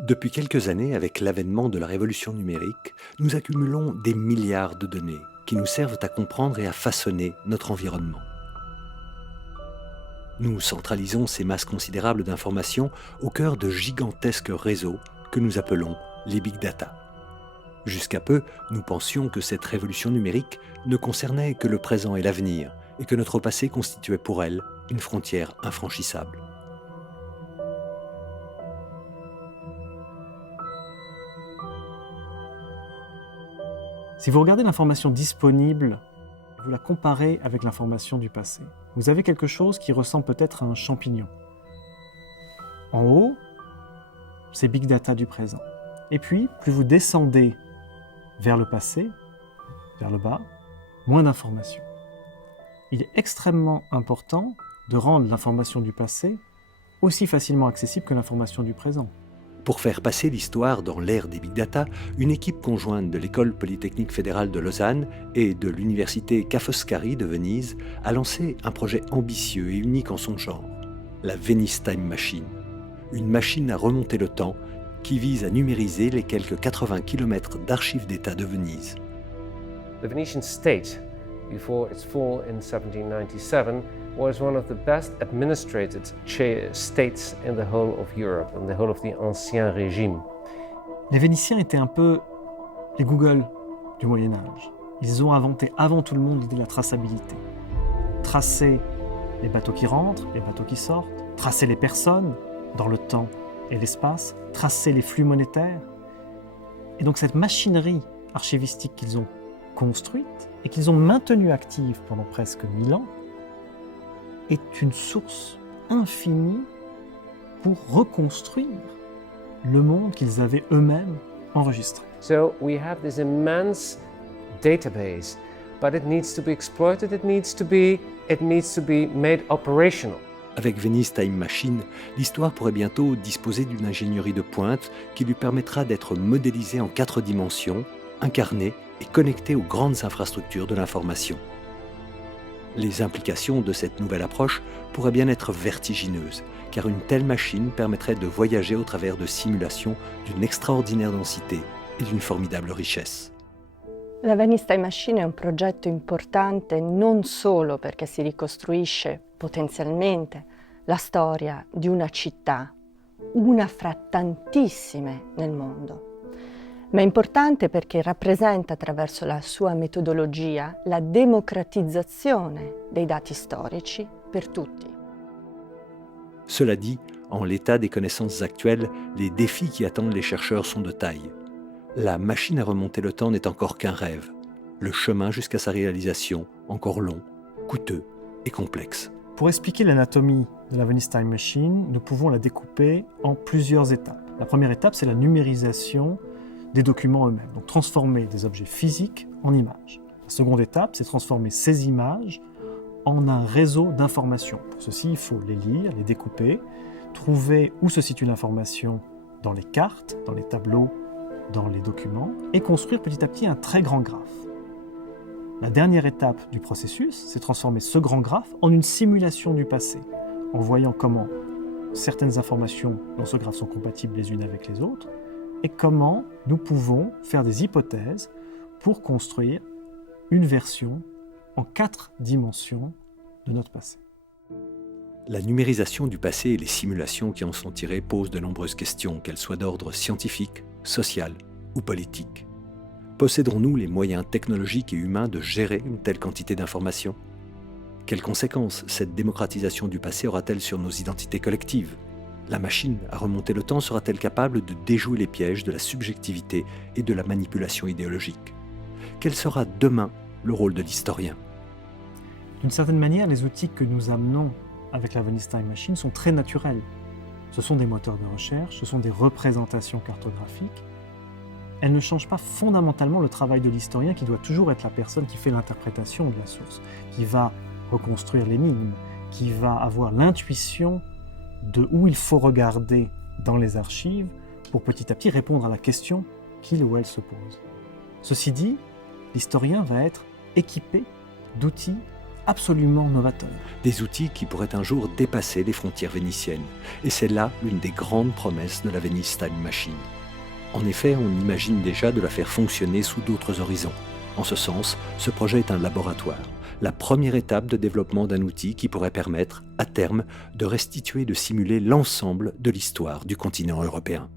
Depuis quelques années, avec l'avènement de la révolution numérique, nous accumulons des milliards de données qui nous servent à comprendre et à façonner notre environnement. Nous centralisons ces masses considérables d'informations au cœur de gigantesques réseaux que nous appelons les big data. Jusqu'à peu, nous pensions que cette révolution numérique ne concernait que le présent et l'avenir, et que notre passé constituait pour elle une frontière infranchissable. Si vous regardez l'information disponible, vous la comparez avec l'information du passé, vous avez quelque chose qui ressemble peut-être à un champignon. En haut, c'est Big Data du présent. Et puis, plus vous descendez vers le passé, vers le bas, moins d'informations. Il est extrêmement important de rendre l'information du passé aussi facilement accessible que l'information du présent. Pour faire passer l'histoire dans l'ère des big data, une équipe conjointe de l'École polytechnique fédérale de Lausanne et de l'université Ca' Foscari de Venise a lancé un projet ambitieux et unique en son genre, la Venice Time Machine, une machine à remonter le temps qui vise à numériser les quelques 80 km d'archives d'État de Venise. The Venetian state, before its fall in 1797, was one of the best administrated states in the whole of Europe, in the whole of the Ancien Régime. Les Vénitiens étaient un peu les Google du Moyen-Âge. Ils ont inventé avant tout le monde l'idée de la traçabilité. Tracer les bateaux qui rentrent, les bateaux qui sortent, tracer les personnes dans le temps et l'espace, tracer les flux monétaires. Et donc cette machinerie archivistique qu'ils ont construite et qu'ils ont maintenue active pendant presque 1000 ans est une source infinie pour reconstruire le monde qu'ils avaient eux-mêmes enregistré. So we have this immense database, but it needs to be exploited, it needs to be made operational. Avec Venice Time Machine, l'histoire pourrait bientôt disposer d'une ingénierie de pointe qui lui permettra d'être modélisée en 4 dimensions, incarnée et connectée aux grandes infrastructures de l'information. Les implications de cette nouvelle approche pourraient bien être vertigineuses, car une telle machine permettrait de voyager au travers de simulations d'une extraordinaire densité et d'une formidable richesse. La Venice Time Machine è un progetto importante non solo perché si ricostruisce potenzialmente la storia di una città, una fra tantissime nel mondo, ma è importante perché rappresenta attraverso la sua metodologia la democratizzazione dei dati storici per tutti. Cela dit, en l'état des connaissances actuelles, les défis qui attendent les chercheurs sont de taille. La machine à remonter le temps n'est encore qu'un rêve. Le chemin jusqu'à sa réalisation, encore long, coûteux et complexe. Pour expliquer l'anatomie de la Venice Time Machine, nous pouvons la découper en plusieurs étapes. La première étape, c'est la numérisation des documents eux-mêmes, donc transformer des objets physiques en images. La seconde étape, c'est transformer ces images en un réseau d'informations. Pour ceci, il faut les lire, les découper, trouver où se situe l'information dans les cartes, dans les tableaux, dans les documents, et construire petit à petit un très grand graphe. La dernière étape du processus, c'est transformer ce grand graphe en une simulation du passé, en voyant comment certaines informations dans ce graphe sont compatibles les unes avec les autres, et comment nous pouvons faire des hypothèses pour construire une version en 4 dimensions de notre passé. La numérisation du passé et les simulations qui en sont tirées posent de nombreuses questions, qu'elles soient d'ordre scientifique, social ou politique. Posséderons-nous les moyens technologiques et humains de gérer une telle quantité d'informations ? Quelles conséquences cette démocratisation du passé aura-t-elle sur nos identités collectives ? La machine à remonter le temps sera-t-elle capable de déjouer les pièges de la subjectivité et de la manipulation idéologique ? Quel sera demain le rôle de l'historien ? D'une certaine manière, les outils que nous amenons avec la Venice Time Machine sont très naturels. Ce sont des moteurs de recherche, ce sont des représentations cartographiques. Elles ne changent pas fondamentalement le travail de l'historien qui doit toujours être la personne qui fait l'interprétation de la source, qui va reconstruire l'énigme, qui va avoir l'intuition de où il faut regarder dans les archives pour petit à petit répondre à la question qu'il ou elle se pose. Ceci dit, l'historien va être équipé d'outils absolument novateurs. Des outils qui pourraient un jour dépasser les frontières vénitiennes. Et c'est là l'une des grandes promesses de la Venice Time Machine. En effet, on imagine déjà de la faire fonctionner sous d'autres horizons. En ce sens, ce projet est un laboratoire, la première étape de développement d'un outil qui pourrait permettre, à terme, de restituer et de simuler l'ensemble de l'histoire du continent européen.